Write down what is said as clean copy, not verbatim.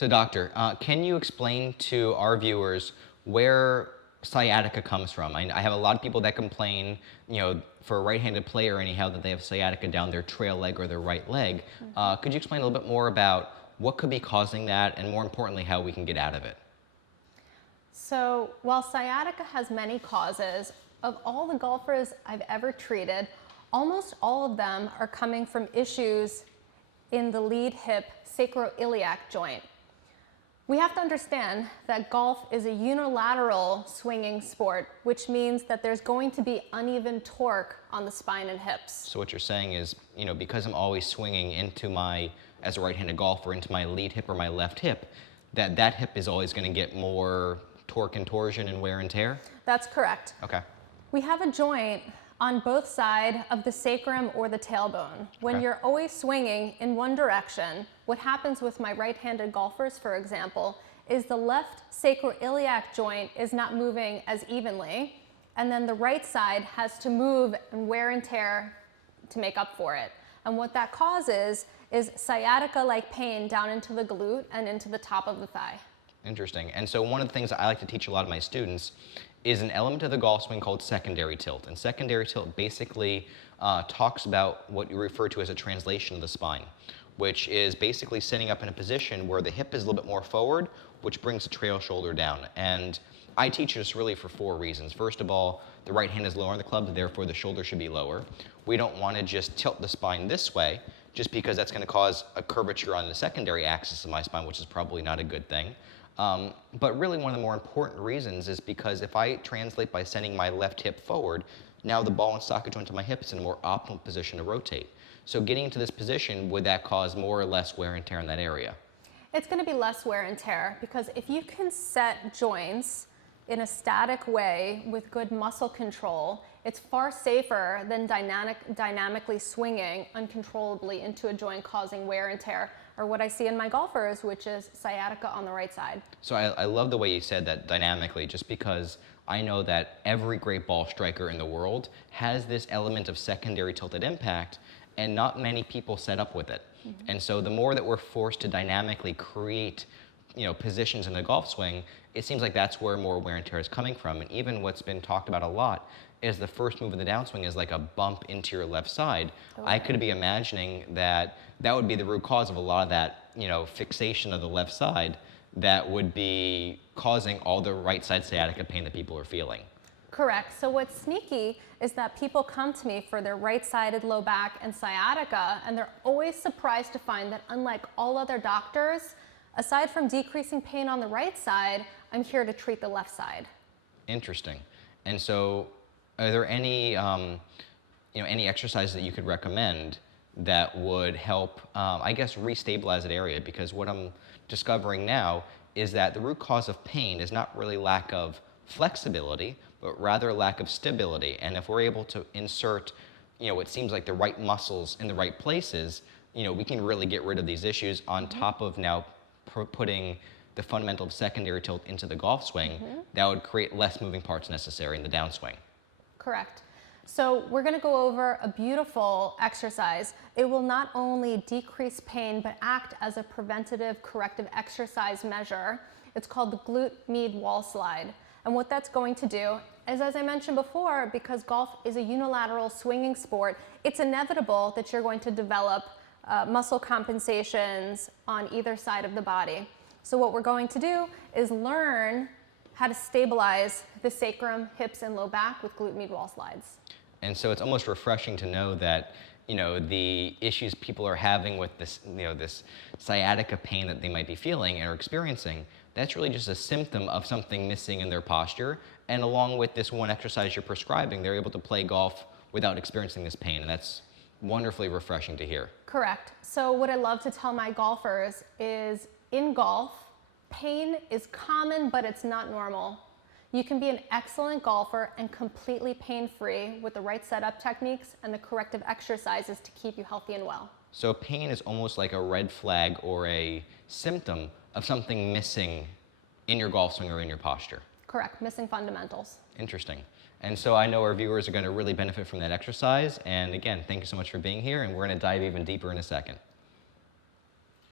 So doctor, can you explain to our viewers where sciatica comes from? I have a lot of people that complain, for a right-handed player anyhow, that they have sciatica down their trail leg or their right leg. Could you explain a little bit more about what could be causing that, and more importantly, how we can get out of it? So while sciatica has many causes, of all the golfers I've ever treated, almost all of them are coming from issues in the lead hip sacroiliac joint. We have to understand that golf is a unilateral swinging sport, which means that there's going to be uneven torque on the spine and hips. So what you're saying is, because I'm always swinging as a right-handed golfer, into my lead hip or my left hip, that hip is always going to get more torque and torsion and wear and tear? That's correct. Okay. We have a joint on both sides of the sacrum or the tailbone. When you're always swinging in one direction, what happens with my right-handed golfers, for example, is the left sacroiliac joint is not moving as evenly, and then the right side has to move and wear and tear to make up for it. And what that causes is sciatica-like pain down into the glute and into the top of the thigh. Interesting. And so one of the things that I like to teach a lot of my students is an element of the golf swing called secondary tilt. And secondary tilt basically talks about what you refer to as a translation of the spine, which is basically sitting up in a position where the hip is a little bit more forward, which brings the trail shoulder down. And I teach this really for 4 reasons. First of all, the right hand is lower on the club, therefore the shoulder should be lower. We don't want to just tilt the spine this way, just because that's going to cause a curvature on the secondary axis of my spine, which is probably not a good thing. But really one of the more important reasons is because if I translate by sending my left hip forward, now the ball and socket joint of my hip is in a more optimal position to rotate. So getting into this position, would that cause more or less wear and tear in that area? It's going to be less wear and tear, because if you can set joints in a static way with good muscle control, it's far safer than dynamically swinging uncontrollably into a joint causing wear and tear, or what I see in my golfers, which is sciatica on the right side. So I love the way you said that dynamically, just because I know that every great ball striker in the world has this element of secondary tilted impact, and not many people set up with it. And so the more that we're forced to dynamically create positions in the golf swing, it seems like that's where more wear and tear is coming from. And even what's been talked about a lot is the first move in the downswing is like a bump into your left side. I could be imagining that would be the root cause of a lot of that, fixation of the left side that would be causing all the right side sciatica pain that people are feeling. Correct. So what's sneaky is that people come to me for their right-sided low back and sciatica, and they're always surprised to find that unlike all other doctors, aside from decreasing pain on the right side, I'm here to treat the left side. Interesting. And so are there any, any exercises that you could recommend that would help, restabilize that area? Because what I'm discovering now is that the root cause of pain is not really lack of flexibility, but rather lack of stability. And if we're able to insert, what seems like the right muscles in the right places, we can really get rid of these issues on top of now putting the fundamental of secondary tilt into the golf swing. That would create less moving parts necessary in the downswing. Correct. So we're going to go over a beautiful exercise. It will not only decrease pain, but act as a preventative corrective exercise measure. It's called the glute med wall slide. And what that's going to do is, as I mentioned before, because golf is a unilateral swinging sport, it's inevitable that you're going to develop muscle compensations on either side of the body. So what we're going to do is learn how to stabilize the sacrum, hips, and low back with glute med wall slides. And so it's almost refreshing to know that the issues people are having with this, this sciatica pain that they might be feeling and are experiencing, that's really just a symptom of something missing in their posture. And along with this one exercise you're prescribing, they're able to play golf without experiencing this pain. And that's wonderfully refreshing to hear. Correct. So what I love to tell my golfers is, in golf, pain is common, but it's not normal. You can be an excellent golfer and completely pain-free with the right setup techniques and the corrective exercises to keep you healthy and well. So pain is almost like a red flag or a symptom of something missing in your golf swing or in your posture. Correct, missing fundamentals. Interesting. And so I know our viewers are going to really benefit from that exercise. And again, thank you so much for being here, and we're going to dive even deeper in a second.